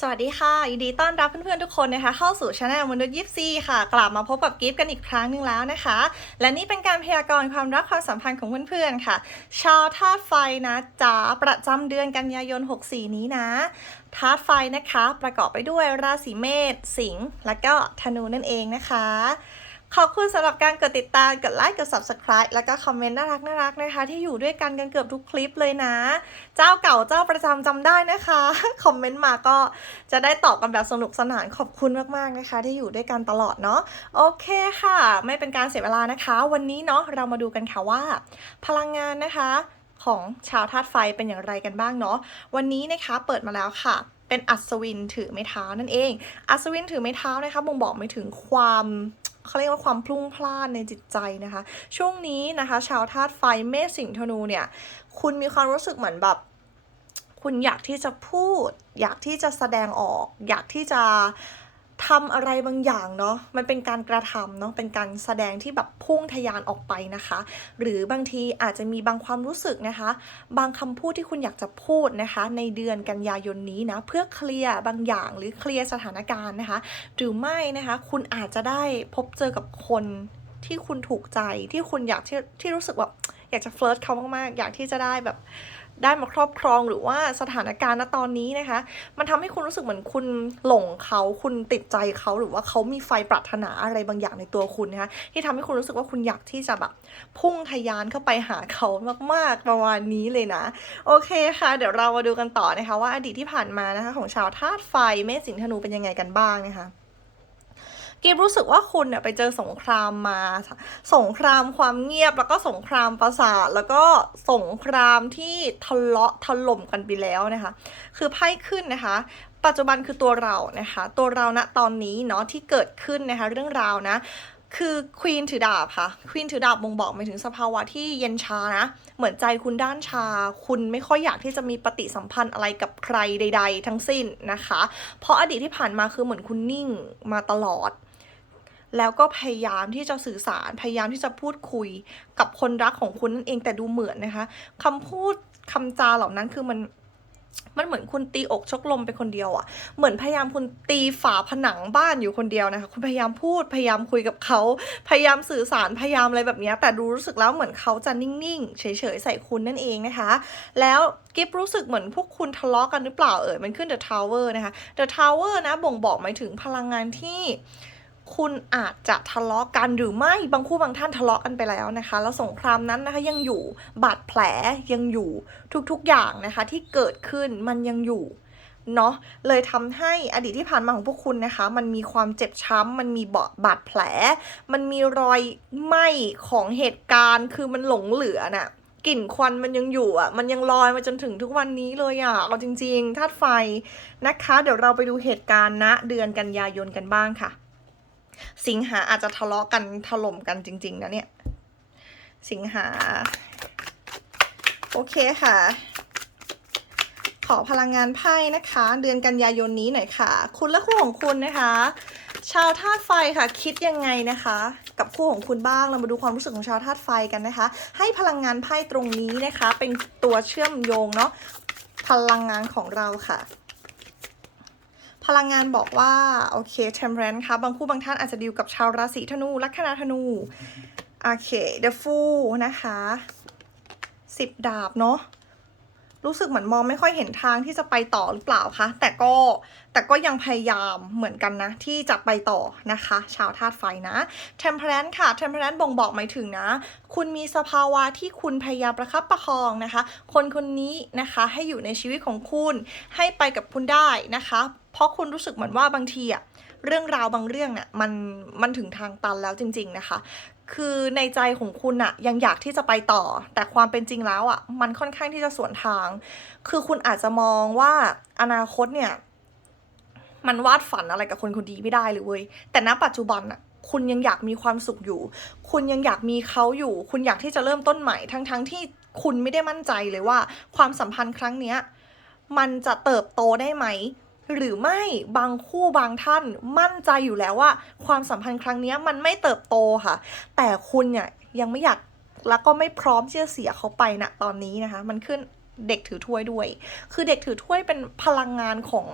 สวัสดีค่ะ ยินดีต้อนรับเพื่อนๆทุกคนนะคะ เข้าสู่ช anel มนุษย์ยิปซีค่ะ กลับมาพบกับกิฟกันอีกครั้งหนึ่งแล้วนะคะ และนี่เป็นการพยากรณ์ความรักความสัมพันธ์ของเพื่อนๆค่ะ ชาวธาตุไฟนะจ๋าประจำเดือนกันยายน 64 นี้นะธาตุไฟนะคะ ประกอบไปด้วยราศีเมษสิงห์และก็ธนูนั่นเองนะคะ ขอบคุณสำหรับการกดติดตาม กดไลค์ กด subscribe แล้วก็คอมเมนต์น่ารักน่ารักนะคะ ที่อยู่ด้วยกันกันเกือบทุกคลิปเลยนะ เจ้าเก่าเจ้าประจำจำได้นะคะ คอมเมนต์มาก็จะได้ตอบกันแบบสนุกสนานขอบคุณมากๆนะคะ ที่อยู่ด้วยกันตลอดเนาะโอเคค่ะ ไม่เป็นการเสียเวลานะคะ วันนี้เนาะเรามาดูกันค่ะว่า พลังงานนะคะของชาวธาตุไฟเป็นอย่างไรกันบ้างเนาะวันนี้นะคะเปิดมาแล้วค่ะเป็นอัศวินถือไม้เท้านั่นเอง อัศวินถือไม้เท้านะคะบ่งบอกไม่ถึงความ เขาเรียกว่าความพลุ่งพล่านในจิตใจนะคะ ช่วงนี้นะคะ ชาวธาตุไฟเมษสิงห์ธนูเนี่ย คุณมีความรู้สึกเหมือนแบบคุณอยากที่จะพูด อยากที่จะแสดงออก อยากที่จะ ทำอะไรบางอย่างเนาะมันเป็นการกระทำเนาะเป็นการแสดงที่แบบพุ่งทะยานออกไปนะคะ หรือบางทีอาจจะมีบางความรู้สึกนะคะ บางคำพูดที่คุณอยากจะพูดนะคะ ในเดือนกันยายนนี้นะเพื่อเคลียร์บางอย่างหรือเคลียร์สถานการณ์นะคะหรือไม่นะคะ คุณอาจจะได้พบเจอกับคนที่คุณถูกใจที่คุณอยากที่ที่รู้สึกแบบอยากจะเฟิร์สเขามากๆ อยากที่จะได้แบบ ได้มาครอบครองหรือว่าสถานการณ์ณตอนนี้นะคะ มันทำให้คุณรู้สึกเหมือนคุณหลงเขาคุณติดใจเขาหรือว่าเขามีไฟปรารถนาอะไรบางอย่างในตัวคุณนะคะที่ทำให้คุณรู้สึกว่าคุณอยากที่จะแบบพุ่งทะยานเข้าไปหาเขามากๆประมาณนี้เลยนะ โอเคค่ะ เดี๋ยวเรามาดูกันต่อนะคะว่าอดีตที่ผ่านมานะคะของชาวธาตุไฟเมษสิงห์ธนูเป็นยังไงกันบ้างนะคะ กีบรู้สึกว่าคุณเนี่ยไปเจอสงครามมา สงครามความเงียบแล้วก็สงครามประสาทแล้วก็สงครามที่ทะเลาะถล่มกันไปแล้วนะคะ คือไพ่ขึ้นนะคะ ปัจจุบันคือตัวเรานะคะ ตัวเราณตอนนี้เนาะที่เกิดขึ้นนะคะเรื่องราวนะคือควีนถือดาบค่ะควีนถือดาบบ่งบอกไปถึงสภาวะที่เย็นชานะ เหมือนใจคุณด้านชา คุณไม่ค่อยอยากที่จะมีปฏิสัมพันธ์อะไรกับใครใด ๆ ทั้งสิ้นนะคะ เพราะอดีตที่ผ่านมาคือเหมือนคุณนิ่งมาตลอด แล้วก็พยายามที่จะสื่อสาร พยายามที่จะพูดคุยกับคนรักของคุณนั่นเองแต่ดูเหมือนนะคะคำพูดคำจาเหล่านั้นคือมันมันเหมือนคุณตีอกชกลมไปคนเดียวอะ่ะ เหมือนพยายามคุณตีฝาผนังบ้านอยู่คนเดียวนะคะ คุณพยายามพูด พยายามคุยกับเขา พยายามสื่อสาร พยายามอะไรแบบนี้ แต่ดูรู้สึกแล้วเหมือนเขาจะนิ่งๆ เฉยๆ ใส่คุณนั่นเองนะคะ แล้วกิฟรู้สึกเหมือนพวกคุณทะเลาะกันหรือเปล่าเอ่ย มันขึ้น The Tower นะคะ The Tower นะบ่งบอกหมายถึงพลังงานที่ คุณอาจจะทะเลาะกันหรือไม่บางคู่บางท่านทะเลาะกันไปแล้วนะคะ แล้วสงครามนั้นนะคะยังอยู่บาดแผลยังอยู่ทุกๆอย่างนะคะ ที่เกิดขึ้นมันยังอยู่เนาะเลยทำให้อดีตที่ผ่านมาของพวกคุณนะคะ มันมีความเจ็บช้ำมันมีเบาบาดแผล มันมีรอยไหม้ของเหตุการณ์คือมันหลงเหลือน่ะกลิ่นควันมันยังอยู่อะ มันยังลอยมาจนถึงทุกวันนี้เลยอะ เอาจริงๆธาตุไฟนะคะ เดี๋ยวเราไปดูเหตุการณ์ณเดือนกันยายนกันบ้างค่ะ สิงหาอาจจะทะเลาะกันถล่มกันจริง ๆ นะเนี่ย สิงหา โอเคค่ะ ขอพลังงานไพ่นะคะ เดือนกันยายนนี้หน่อยค่ะ คุณและคู่ของคุณนะคะ ชาวธาตุไฟค่ะ คิดยังไงนะคะ กับคู่ของคุณบ้างเรามาดูความรู้สึกของชาวธาตุไฟกันนะคะ ให้พลังงานไพ่ตรงนี้นะคะ เป็นตัวเชื่อมโยงเนาะพลังงานของเราค่ะ พลังงานบอกว่า โอเค temperance ค่ะ บางคู่บางท่านอาจจะดีลกับชาวราศีธนู ลัคนาธนู โอเค the fool นะคะสิบดาบเนาะรู้สึกเหมือนมองไม่ค่อยเห็นทางที่จะไปต่อหรือเปล่าคะแต่ก็แต่ก็ยังพยายามเหมือนกันนะ ที่จะไปต่อนะคะ ชาวธาตุไฟนะ temperance ค่ะ temperance บ่งบอกหมายถึงนะ คุณมีสภาวะที่คุณพยายามประคับประคองนะคะ คนคนนี้นะคะให้อยู่ในชีวิตของคุณให้ไปกับคุณได้นะคะ เพราะคุณรู้สึกเหมือนว่าบางทีอะเรื่องราวบางเรื่องเนี่ยมันมันถึงทางตันแล้วจริง ๆนะคะ คือในใจของคุณอะยังอยากที่จะไปต่อ แต่ความเป็นจริงแล้วอะมันค่อนข้างที่จะสวนทาง คือคุณอาจจะมองว่าอนาคตเนี่ย มันวาดฝันอะไรกับคนคนดีไม่ได้เลยเว้ยแต่ณปัจจุบันอะคุณยังอยากมีความสุขอยู่ คุณยังอยากมีเขาอยู่ คุณอยากที่จะเริ่มต้นใหม่ ทั้งๆทที่คุณไม่ได้มั่นใจเลยว่า ความสัมพันธ์ครั้งเนี้ย มันจะเติบโตได้ไหม หรือไม่บางคู่บางท่านมั่นใจอยู่แล้วว่า ความสัมพันธ์ครั้งนี้มันไม่เติบโตค่ะ แต่คุณเนี่ยยังไม่อยากแล้วก็ไม่พร้อมที่จะเสียเขาไปนะตอนนี้นะคะ มันขึ้นเด็กถือถ้วยด้วย คือเด็กถือถ้วยเป็นพลังงานของ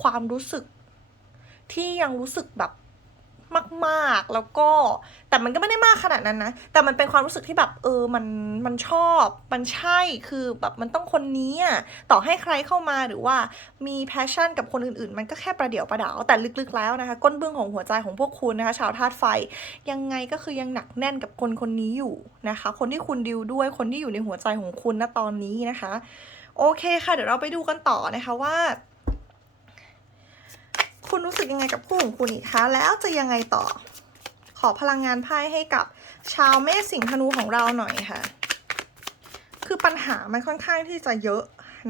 ความรู้สึกที่ยังรู้สึกแบบ มาก ๆ แล้วก็แต่มันก็ไม่ได้มากขนาดนั้นนะ แต่มันเป็นความรู้สึกที่แบบเออมันมันชอบมันใช่คือแบบมันต้องคนนี้อะต่อให้ใครเข้ามาหรือว่ามีแพชชั่นกับคนอื่น ๆ มันก็แค่ประเดี๋ยวประดาวแต่ลึกๆแล้วนะคะ ก้นเบื้องของหัวใจของพวกคุณนะคะ ชาวธาตุไฟ ยังไงก็คือยังหนักแน่นกับคนคนนี้อยู่นะคะ คนที่คุณดิวด้วยคนที่อยู่ในหัวใจของคุณณตอนนี้นะคะ โอเคค่ะ เดี๋ยวเราไปดูกันต่อนะคะว่า คุณรู้สึกยังไงกับคู่ของคุณอีกคะแล้วจะยังไงต่อ ขอพลังงานไพ่ให้กับชาวเมษสิงห์ธนูของเราหน่อยค่ะ คือปัญหามันค่อนข้างที่จะเยอะ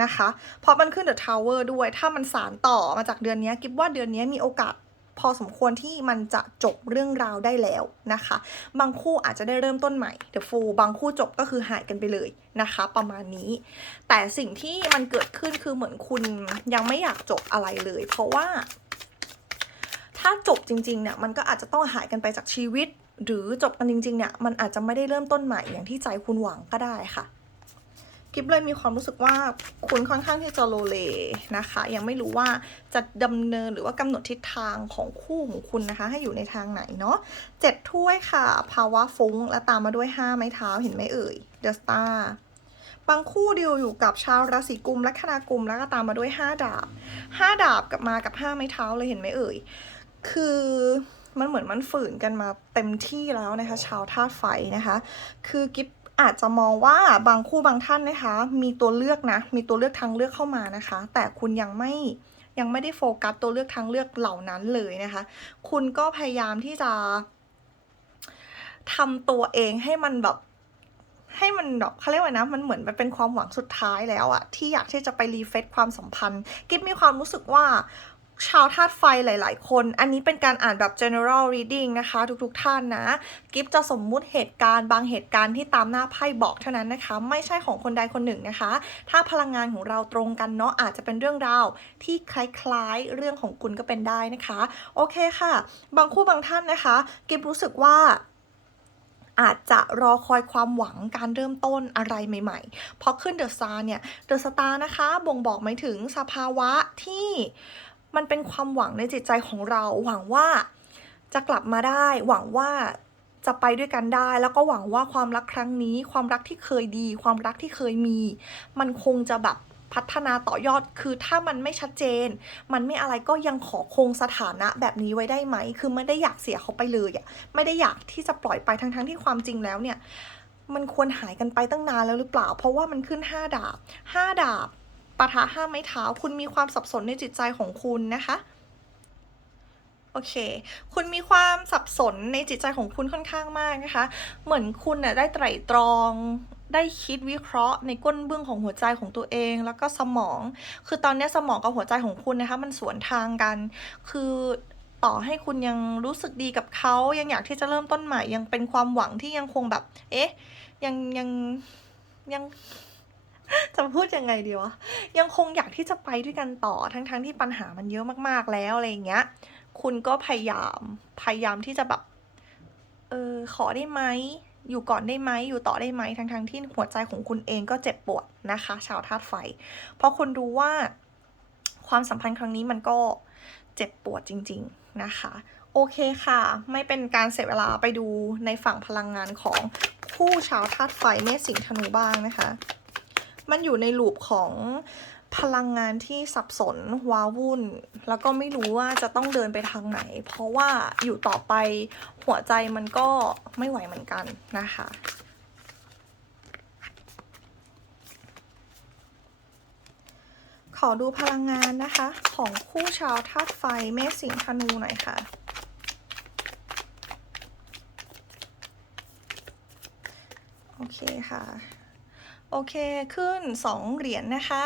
นะคะ เพราะมันขึ้นเดอะทาวเวอร์ด้วย ถ้ามันสารต่อมาจากเดือนนี้กิบว่าเดือนนี้มีโอกาสพอสมควรที่มันจะจบเรื่องราวได้แล้วนะคะ บางคู่อาจจะได้เริ่มต้นใหม่เดอะฟูบางคู่จบก็คือหายกันไปเลยนะคะ ประมาณนี้ แต่สิ่งที่มันเกิดขึ้นคือเหมือนคุณยังไม่อยากจบอะไรเลย เพราะว่า ถ้าจบจริงๆเนี่ยมันก็อาจจะต้องหายกันไปจากชีวิต หรือจบกันจริงๆเนี่ยมันอาจจะไม่ได้เริ่มต้นใหม่อย่างที่ใจคุณหวังก็ได้ค่ะกิฟเลยมีความรู้สึกว่าคุณค่อนข้างที่จะโลเลนะคะ ยังไม่รู้ว่าจะดำเนินหรือว่ากำหนดทิศทางของคู่ของคุณนะคะ ให้อยู่ในทางไหนเนาะเจ็ดถ้วยค่ะ ภาวะฟุ้งและตามมาด้วยห้าไม้เท้าเห็นไหมเอ่ยเดอะสตาร์บางคู่เดียวอยู่กับชาวราศีกุมและคณากุมแล้วก็ตามมาด้วยห้าดาบห้าดาบกับมากับห้าไม้เท้าเลยเห็นไหมเอ่ย คือมันเหมือนมันฝืนกันมาเต็มที่แล้วนะคะ ชาวธาตุไฟนะคะ คือกิฟอาจจะมองว่าบางคู่บางท่านนะคะ มีตัวเลือกนะ มีตัวเลือกทางเลือกเข้ามานะคะ แต่คุณยังไม่ยังไม่ได้โฟกัสตัวเลือกทางเลือกเหล่านั้นเลยนะคะ คุณก็พยายามที่จะทำตัวเองให้มันแบบให้มันแบบเขาเรียกว่านะมันเหมือนมันเป็นความหวังสุดท้ายแล้วอะที่อยากที่จะไปรีเฟซความสัมพันธ์ กิฟมีความรู้สึกว่า ชาวธาตุไฟหลาย ๆ คน อันนี้เป็นการอ่านแบบ general reading นะคะ ทุก ๆ ท่านนะ กิฟจะสมมุติเหตุการณ์บางเหตุการณ์ที่ตามหน้าไพ่บอกเท่านั้นนะคะ ไม่ใช่ของคนใดคนหนึ่งนะคะ ถ้าพลังงานของเราตรงกันเนาะอาจจะเป็นเรื่องราวที่คล้าย ๆ เรื่องของคุณก็เป็นได้นะคะ โอเคค่ะ บางคู่บางท่านนะคะ กิฟรู้สึกว่าอาจจะรอคอยความหวังการเริ่มต้นอะไรใหม่ๆเพราะขึ้นเดอะสตาร์เนี่ย เดอะสตาร์นะคะ บ่งบอกหมายถึงสภาวะที่ มันเป็นความหวังในจิตใจของเรา หวังว่าจะกลับมาได้ หวังว่าจะไปด้วยกันได้ แล้วก็หวังว่าความรักครั้งนี้ ความรักที่เคยดี ความรักที่เคยมี มันคงจะแบบพัฒนาต่อยอดคือถ้ามันไม่ชัดเจน มันไม่อะไรก็ยังขอคงสถานะแบบนี้ไว้ได้ไหม คือไม่ได้อยากเสียเขาไปเลยอะไม่ได้อยากที่จะปล่อยไปทั้งๆที่ความจริงแล้วเนี่ย มันควรหายกันไปตั้งนานแล้วหรือเปล่า เพราะว่ามันขึ้น 5 ดาบ 5 ดาบ ปะทะห้าไม้เท้า คุณมีความสับสนในจิตใจของคุณนะคะโอเค คุณมีความสับสนในจิตใจของคุณค่อนข้างมากนะคะ เหมือนคุณน่ะได้ไตร่ตรอง ได้คิดวิเคราะห์ในก้นเบื้องของหัวใจของตัวเอง แล้วก็สมอง คือตอนนี้สมองกับหัวใจของคุณนะคะ มันสวนทางกัน คือต่อให้คุณยังรู้สึกดีกับเขา ยังอยากที่จะเริ่มต้นใหม่ ยังเป็นความหวังที่ยังคงแบบ เอ๊ะ ยังยังยัง จะพูดยังไงดีวะ ยังคงอยากที่จะไปด้วยกันต่อทั้งๆทที่ปัญหามันเยอะมากๆแล้วอะไรอย่างเงี้ย คุณก็พยายามพยายามที่จะแบบ เออขอได้ไหมอยู่ก่อนได้ไหมอยู่ต่อได้ไหมทั้งๆที่หัวใจของคุณเองก็เจ็บปวดนะคะ ชาวธาตุไฟ เพราะคุณรู้ว่าความสัมพันธ์ครั้งนี้มันก็เจ็บปวดจริง ๆนะคะ โอเคค่ะ ไม่เป็นการเสียเวลาไปดูในฝั่งพลังงานของคู่ชาวธาตุไฟเมษสิงห์ธนูบ้างนะคะ มันอยู่ในลูปของพลังงานที่สับสนว้าวุ่น แล้วก็ไม่รู้ว่าจะต้องเดินไปทางไหน เพราะว่าอยู่ต่อไปหัวใจมันก็ไม่ไหวเหมือนกันนะคะขอดูพลังงานนะคะ ของคู่ชาวธาตุไฟเมษสิงห์ธนูหน่อยค่ะ โอเคค่ะ โอเคขึ้น 2 เหรียญนะคะ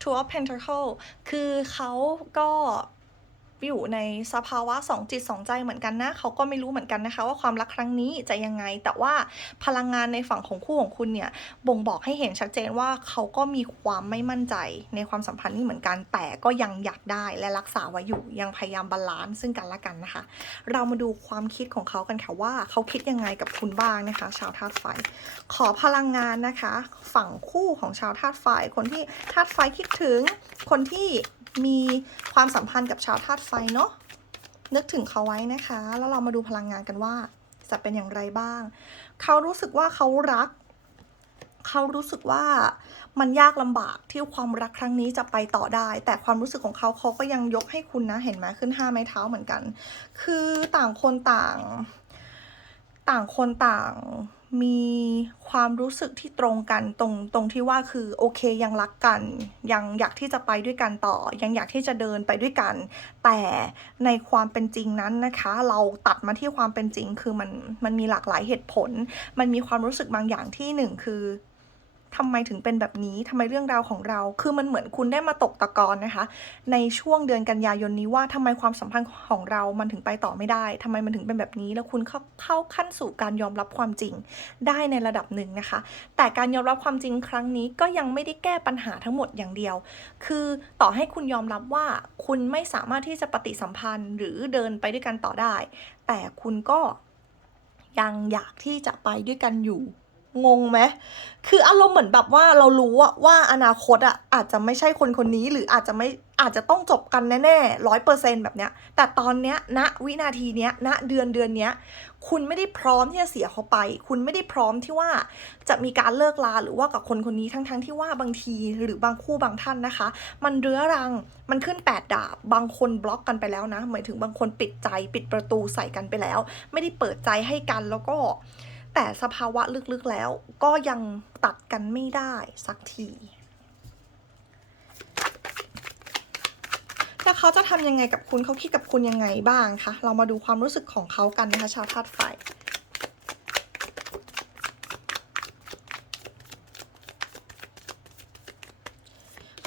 Two of Pentacle คือเขาก็ อยู่ในสภาวะสองจิตสองใจเหมือนกันนะเขาก็ไม่รู้เหมือนกันนะคะ ว่าความรักครั้งนี้จะยังไง แต่ว่าพลังงานในฝั่งของคู่ของคุณเนี่ยบ่งบอกให้เห็นชัดเจนว่าเขาก็มีความไม่มั่นใจในความสัมพันธ์นี้เหมือนกัน แต่ก็ยังอยากได้และรักษาไว้อยู่ยังพยายามบาลานซ์ซึ่งกันและกันนะคะ เรามาดูความคิดของเขากันค่ะว่าเขาคิดยังไงกับคุณบ้างนะคะ ชาวธาตุไฟ ขอพลังงานนะคะ ฝั่งคู่ของชาวธาตุไฟ คนที่ธาตุไฟคิดถึงคนที่มีความสัมพันธ์กับชาวธาตุไฟเนาะนึกถึงเขาไว้นะคะ แล้วเรามาดูพลังงานกันว่า จะเป็นอย่างไรบ้าง เขารู้สึกว่าเขารัก เขารู้สึกว่ามันยากลำบากที่ความรักครั้งนี้จะไปต่อได้ แต่ความรู้สึกของเขาเขาก็ยังยกให้คุณนะ เห็นไหมขึ้นห้าไม้เท้าเหมือนกัน คือต่างคนต่าง ต่างคนต่าง มีความรู้สึกที่ตรงกันตรงตรงที่ว่าคือโอเคยังรักกัน ยังอยากที่จะไปด้วยกันต่อ ยังอยากที่จะเดินไปด้วยกัน แต่ในความเป็นจริงนั้นนะคะ เราตัดมาที่ความเป็นจริงคือมันมันมีหลากหลายเหตุผล มันมีความรู้สึกบางอย่างที่หนึ่งคือ ทำไมถึงเป็นแบบนี้ทำไมเรื่องราวของเรา คือมันเหมือนคุณได้มาตกตะกอนนะคะ ในช่วงเดือนกันยายนนี้ว่าทำไมความสัมพันธ์ของเรามันถึงไปต่อไม่ได้ทำไมมันถึงเป็นแบบนี้ แล้วคุณเข้าเข้าขั้นสู่การยอมรับความจริงได้ในระดับหนึ่งนะคะ แต่การยอมรับความจริงครั้งนี้ก็ยังไม่ได้แก้ปัญหาทั้งหมดอย่างเดียว คือต่อให้คุณยอมรับว่าคุณไม่สามารถที่จะปฏิสัมพันธ์ หรือเดินไปด้วยกันต่อได้ แต่คุณก็ยังอยากที่จะไปด้วยกันอยู่ งงไหมคืออารมณ์เหมือนแบบว่าเรารู้อะว่าอนาคตอะอาจจะไม่ใช่คนคนนี้หรืออาจจะไม่อาจจะต้องจบกันแน่ๆร้อยเปอร์เซ็นแบบเนี้ย แต่ตอนเนี้ยณวินาทีเนี้ยณเดือนเดือนเนี้ย คุณไม่ได้พร้อมที่จะเสียเขาไป คุณไม่ได้พร้อมที่ว่าจะมีการเลิกลาหรือว่ากับคนคนนี้ทั้งๆที่ว่าบางทีหรือบางคู่บางท่านนะคะ มันเรื้อรังมันขึ้นแปดดาบบางคนบล็อกกันไปแล้วนะ หมายถึงบางคนปิดใจปิดประตูใส่กันไปแล้ว ไม่ได้เปิดใจให้กันแล้วก็ แต่สภาวะลึกๆแล้วก็ยังตัดกันไม่ได้สักทีแล้วเขาจะทำยังไงกับคุณเขาคิดกับคุณยังไงบ้างคะเรามาดูความรู้สึกของเขากันนะคะชาวธาตุไฟ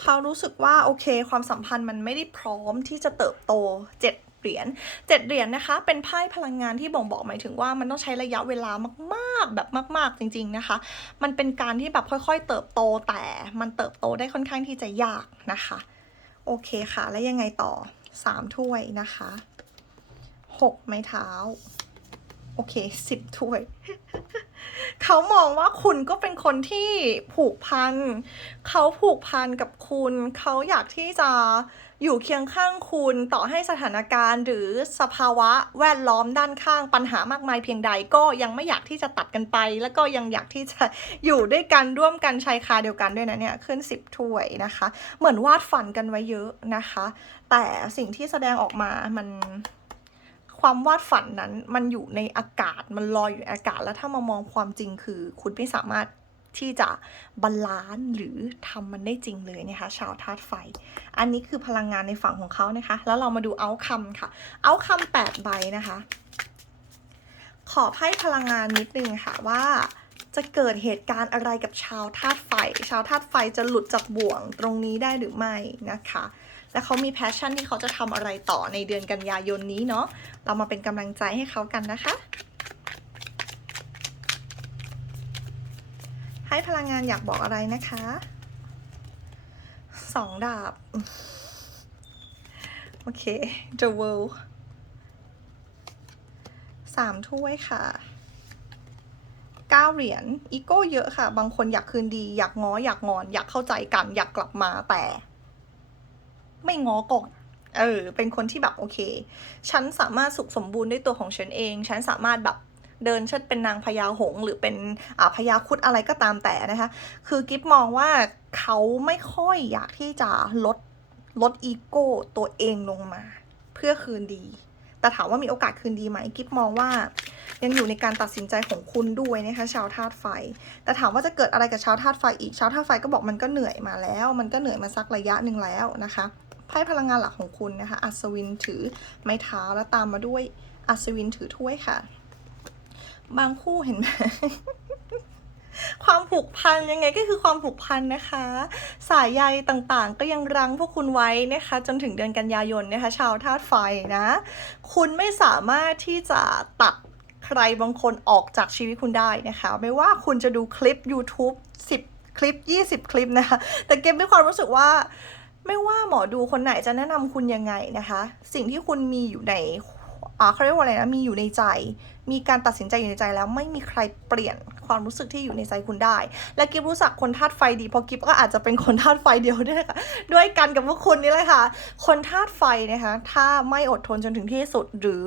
เขารู้สึกว่าโอเค ความสัมพันธ์มันไม่ได้พร้อมที่จะเติบโตเจ็ด เหรียญเจ็ดเหรียญนะคะ เป็นไพ่พลังงานที่บ่งบอกหมายถึงว่ามันต้องใช้ระยะเวลามากๆแบบมาก ๆจริง ๆนะคะ มันเป็นการที่แบบค่อยๆ เติบโตแต่มันเติบโตได้ค่อนข้างที่จะยากนะคะ โอเคค่ะ แล้วยังไงต่อสามถ้วยนะคะหกไม้เท้า โอเคสิบถ้วยเขามองว่าคุณก็เป็นคนที่ผูกพัน เขาผูกพันกับคุณ เขาอยากที่จะ อยู่เคียงข้างคุณต่อให้สถานการณ์ หรือสภาวะแวดล้อมด้านข้างปัญหามากมายเพียงใดก็ยังไม่อยากที่จะตัดกันไป แล้วก็ยังอยากที่จะอยู่ด้วยกันร่วมกันชายคาเดียวกันด้วยนะเนี่ยขึ้นสิบถ้วยนะคะ เหมือนวาดฝันกันไว้เยอะนะคะ แต่สิ่งที่แสดงออกมามันความวาดฝันนั้นมันอยู่ในอากาศมันลอยอยู่ในอากาศแล้วถ้ามามองความจริงคือ คุณไม่สามารถ ที่จะบาลานซ์หรือทำมันได้จริงเลยนะคะชาวธาตุไฟ อันนี้คือพลังงานในฝั่งของเขานะคะ แล้วเรามาดูเอาคำค่ะเอาคำแปดใบนะคะ ขอให้พลังงานนิดนึงค่ะว่าจะเกิดเหตุการณ์อะไรกับชาวธาตุไฟ ชาวธาตุไฟจะหลุดจากบ่วงตรงนี้ได้หรือไม่นะคะ และเขามีแพชชั่นที่เขาจะทำอะไรต่อในเดือนกันยายนนี้เนาะ เรามาเป็นกำลังใจให้เขากันนะคะ ให้พลังงานอยากบอกอะไรนะคะสองดาบ โอเค The World สามถ้วยค่ะเก้าเหรียญอีโก้เยอะค่ะ บางคนอยากคืนดี อยากง้ออยากงอน อยากเข้าใจกัน อยากกลับมาแต่ ไม่ง้อก่อนเออ เป็นคนที่แบบโอเค ฉันสามารถสุขสมบูรณ์ด้วยตัวของฉันเอง ฉันสามารถแบบ เดินเชิดเป็นนางพญาหง หรือเป็นพญาคุดอะไรก็ตามแต่นะคะ คือกิฟมองว่าเขาไม่ค่อยอยากที่จะลดลดอีโก้ตัวเองลงมา เพื่อคืนดี แต่ถามว่ามีโอกาสคืนดีไหมกิฟมองว่า ยังอยู่ในการตัดสินใจของคุณด้วยนะคะชาวธาตุไฟ แต่ถามว่าจะเกิดอะไรกับชาวธาตุไฟอีกชาวธาตุไฟก็บอกมันก็เหนื่อยมาแล้ว มันก็เหนื่อยมาสักระยะหนึ่งแล้วนะคะไพ่พลังงานหลักของคุณนะคะ อัศวินถือไม้เท้าแล้วตามมาด้วยอัศวินถือถ้วยค่ะ บางคู่เห็นไหมความผูกพันยังไงก็คือความผูกพันนะคะ สายใยต่างๆ ก็ยังรั้งพวกคุณไว้นะคะ จนถึงเดือนกันยายนนะคะ ชาวธาตุไฟนะ คุณไม่สามารถที่จะตัดใครบางคนออกจากชีวิตคุณได้นะคะ ไม่ว่าคุณจะดูคลิป YouTube 10 คลิป 20 คลิปนะคะ แต่เก็บมีความรู้สึกว่า ไม่ว่าหมอดูคนไหนจะแนะนำคุณยังไงนะคะ สิ่งที่คุณมีอยู่ใน เขาเรียกว่าอะไรนะมีอยู่ในใจ มีการตัดสินใจอยู่ในใจแล้วไม่มีใครเปลี่ยนความรู้สึกที่อยู่ในใจคุณได้ และกิฟรู้จักคนธาตุไฟดีเพราะกิฟก็อาจจะเป็นคนธาตุไฟเดียวด้วยค่ะด้วยกันกับพวกคุณนี่แหละค่ะ คนธาตุไฟนะคะถ้าไม่อดทนจนถึงที่สุดหรือ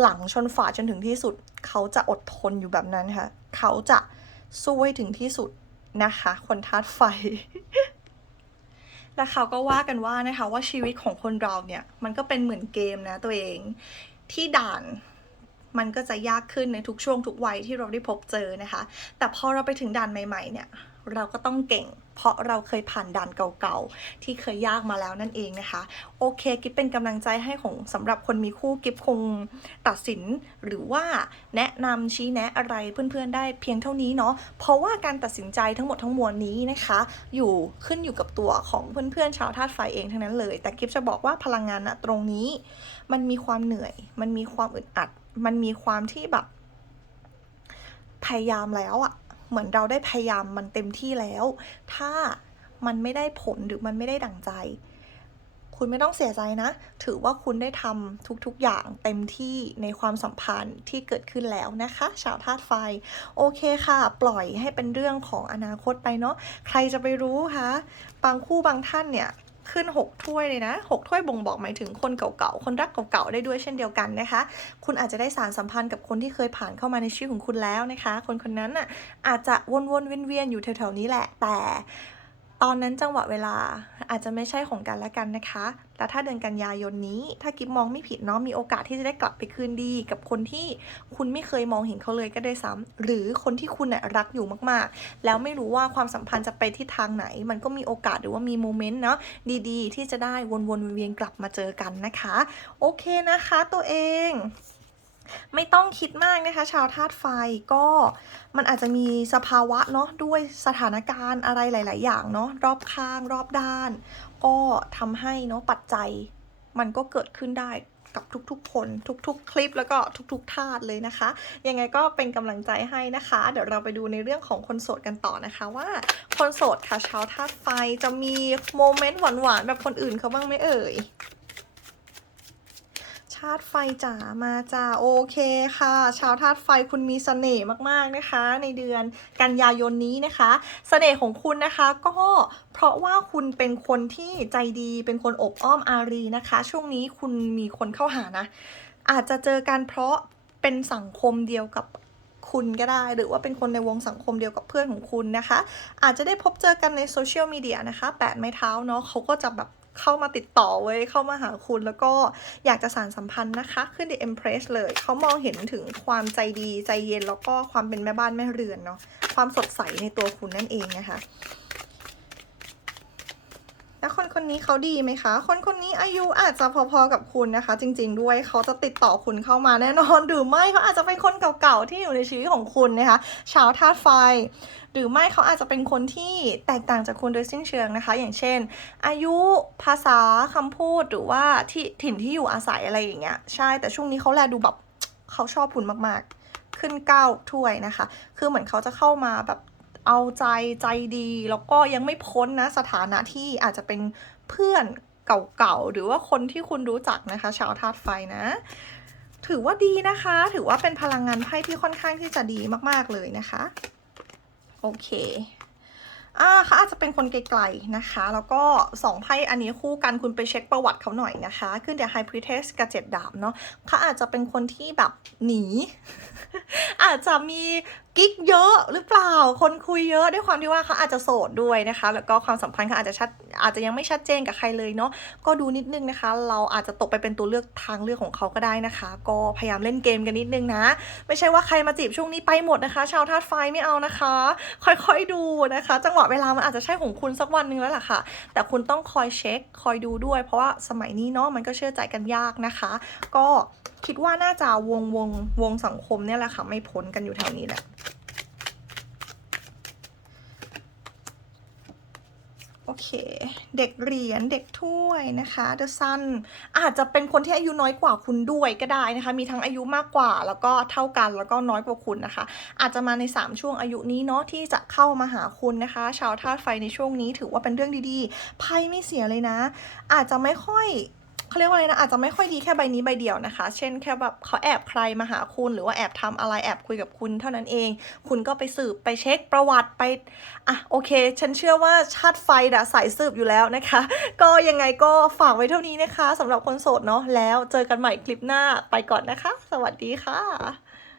หลังชนฝาจนถึงที่สุด เขาจะอดทนอยู่แบบนั้นค่ะ เขาจะสู้ให้ถึงที่สุดนะคะ คนธาตุไฟและเขาก็ว่ากันว่านะคะว่าชีวิตของคนเราเนี่ยมันก็เป็นเหมือนเกมนะตัวเอง ที่ด่านมันก็จะยากขึ้นในทุกช่วงทุกวัยที่เราได้พบเจอนะคะ แต่พอเราไปถึงด่านใหม่ ๆ เนี่ย เราก็ต้องเก่ง เพราะเราเคยผ่านด่านเก่าๆ ที่เคยยากมาแล้วนั่นเองนะคะ โอเค กิฟเป็นกำลังใจให้ของสำหรับคนมีคู่กิฟคงตัดสินหรือว่าแนะนำชี้แนะอะไรเพื่อนๆได้เพียงเท่านี้เนาะเพราะว่าการตัดสินใจทั้งหมดทั้งมวลนี้นะคะ อยู่ขึ้นอยู่กับตัวของเพื่อนๆชาวธาตุไฟเองทั้งนั้นเลย แต่กิฟจะบอกว่าพลังงานณตรงนี้ มันมีความเหนื่อย มันมีความอึดอัด มันมีความที่แบบพยายามแล้วอะ เหมือนเราได้พยายามมันเต็มที่แล้ว ถ้ามันไม่ได้ผลหรือมันไม่ได้ดั่งใจ คุณไม่ต้องเสียใจนะ ถือว่าคุณได้ทำทุกๆอย่างเต็มที่ในความสัมพันธ์ที่เกิดขึ้นแล้วนะคะ ชาวธาตุไฟ โอเคค่ะ ปล่อยให้เป็นเรื่องของอนาคตไปเนาะ ใครจะไปรู้คะ บางคู่บางท่านเนี่ย ขึ้น 6 ถ้วยเลยนะ 6 ถ้วยบ่งบอกหมายถึงคนเก่าๆ คนรักเก่าๆ ได้ด้วยเช่นเดียวกันนะคะ คุณอาจจะได้สารสัมพันธ์กับคนที่เคยผ่านเข้ามาในชีวิตของคุณแล้วนะคะ คนคนนั้นน่ะอาจจะวนๆเวียนๆอยู่แถวๆนี้แหละแต่ ตอนนั้นจังหวะเวลาอาจจะไม่ใช่ของกันและกันนะคะ และถ้าเดือนกันยายนนี้ ถ้ากิฟมองไม่ผิดเนาะ มีโอกาสที่จะได้กลับไปคืนดี กับคนที่คุณไม่เคยมองเห็นเขาเลยก็ได้ซ้ำหรือคนที่คุณน่ะรักอยู่มากๆ แล้วไม่รู้ว่าความสัมพันธ์จะไปที่ทางไหน มันก็มีโอกาสหรือว่ามีโมเมนต์เนาะดีๆ ที่จะได้วนๆเวียนๆกลับมาเจอกันนะคะ โอเคนะคะ ตัวเอง ไม่ต้องคิดมากนะคะ ชาวธาตุไฟก็มันอาจจะมีสภาวะเนาะด้วยสถานการณ์อะไรหลาย ๆ อย่างเนาะรอบข้างรอบด้าน ก็ทำให้เนาะปัจจัย มันก็เกิดขึ้นได้กับทุกๆ คนทุกๆ คลิปแล้วก็ทุกๆ ธาตุเลยนะคะ ยังไงก็เป็นกำลังใจให้นะคะ เดี๋ยวเราไปดูในเรื่องของคนโสดกันต่อนะคะว่าคนโสดค่ะชาวธาตุไฟจะมีโมเมนต์หวานๆแบบคนอื่นเขาบ้างไหมเอ่ย ชาติไฟจ๋ามาจ้าโอเคค่ะ ชาวธาตุไฟคุณมีเสน่ห์มากๆนะคะ ในเดือนกันยายนนี้นะคะเสน่ห์ของคุณนะคะก็เพราะว่าคุณเป็นคนที่ใจดีเป็นคนอบอ้อมอารีนะคะ ช่วงนี้คุณมีคนเข้าหานะ อาจจะเจอกันเพราะเป็นสังคมเดียวกับคุณก็ได้หรือว่าเป็นคนในวงสังคมเดียวกับเพื่อนของคุณนะคะ อาจจะได้พบเจอกันในโซเชียลมีเดียนะคะแปดไม้เท้าเนาะเขาก็จะแบบ เข้ามาติดต่อเว้ย เข้ามาหาคุณแล้วก็อยากจะสานสัมพันธ์นะคะ ขึ้น The Empress เลย เขามองเห็นถึงความใจดีใจเย็นแล้วก็ความเป็นแม่บ้านแม่เรือนเนาะ ความสดใสในตัวคุณนั่นเองนะคะ แล้วคนคนนี้เขาดีไหมคะ คนคนนี้อายุอาจจะพอๆกับคุณนะคะ จริง ๆ ด้วยเขาจะติดต่อคุณเข้ามาแน่นอนหรือไม่เขาอาจจะเป็นคนเก่าๆที่อยู่ในชีวิตของคุณนะคะ ชาวธาตุไฟ หรือไม่เขาอาจจะเป็นคนที่แตกต่างจากคุณโดยสิ้นเชิงนะคะ อย่างเช่น อายุภาษาคำพูดหรือว่าที่ถิ่นที่อยู่อาศัยอะไรอย่างเงี้ยใช่แต่ช่วงนี้เขาแลดูแบบเขาชอบคุณมากๆ ขึ้นเก้าถ้วยนะคะ คือเหมือนเขาจะเข้ามาแบบเอาใจใจดี แล้วก็ยังไม่พ้นนะสถานะที่อาจจะเป็นเพื่อนเก่าๆ หรือว่าคนที่คุณรู้จักนะคะ ชาวธาตุไฟนะ ถือว่าดีนะคะ ถือว่าเป็นพลังงานไพ่ที่ค่อนข้างที่จะดีมากๆเลยนะคะ โอเคอ่าเขาอาจจะเป็นคนไกลๆนะคะ แล้วก็สองไพ่อันนี้คู่กันคุณไปเช็คประวัติเขาหน่อยนะคะ ขึ้นเดี๋ยวไฮพรีเทสกับเจ็ดดาบเนาะเขาอาจจะเป็นคนที่แบบหนี อาจจะมี กิ๊กเยอะหรือเปล่า คนคุยเยอะด้วยความที่ว่าเขาอาจจะโสดด้วยนะคะ แล้วก็ความสัมพันธ์เขาอาจจะชัดอาจจะยังไม่ชัดเจนกับใครเลยเนาะก็ดูนิดนึงนะคะ เราอาจจะตกไปเป็นตัวเลือกทางเลือกของเขาก็ได้นะคะ ก็พยายามเล่นเกมกันนิดนึงนะ ไม่ใช่ว่าใครมาจีบช่วงนี้ไปหมดนะคะ ชาวธาตุไฟไม่เอานะคะ ค่อยๆดูนะคะ จังหวะเวลามันอาจจะใช่ของคุณสักวันนึงแล้วล่ะค่ะ แต่คุณต้องคอยเช็คคอยดูด้วย เพราะว่าสมัยนี้เนาะมันก็เชื่อใจกันยากนะคะ ก็คิดว่าน่าจะวงวงวงสังคมเนี่ยแหละค่ะไม่พ้นกันอยู่แถวนี้แหละ โอเค เด็กเหรียญเด็กถ้วยนะคะเดอะซันอาจจะเป็นคนที่อายุน้อยกว่าคุณด้วยก็ได้นะคะ มีทั้งอายุมากกว่าแล้วก็เท่ากันแล้วก็น้อยกว่าคุณนะคะ อาจจะมาใน 3 ช่วงอายุนี้เนาะที่จะเข้ามาหาคุณนะคะ ชาวธาตุไฟในช่วงนี้ถือว่าเป็นเรื่องดีๆไพ่ไม่เสียเลยนะ อาจจะไม่ค่อย เขาเรียกว่าอะไรนะอาจจะไม่ค่อยดีแค่ใบนี้ใบเดียวนะคะ เช่นแค่แบบเขาแอบใครมาหาคุณหรือว่าแอบทำอะไรแอบคุยกับคุณเท่านั้นเอง คุณก็ไปสืบไปเช็คประวัติไปอะโอเค ฉันเชื่อว่าชาติไฟดะสายสืบอยู่แล้วนะคะ ก็ยังไงก็ฝากไว้เท่านี้นะคะสำหรับคนโสดเนาะแล้วเจอกันใหม่คลิปหน้าไปก่อนนะคะ สวัสดีค่ะ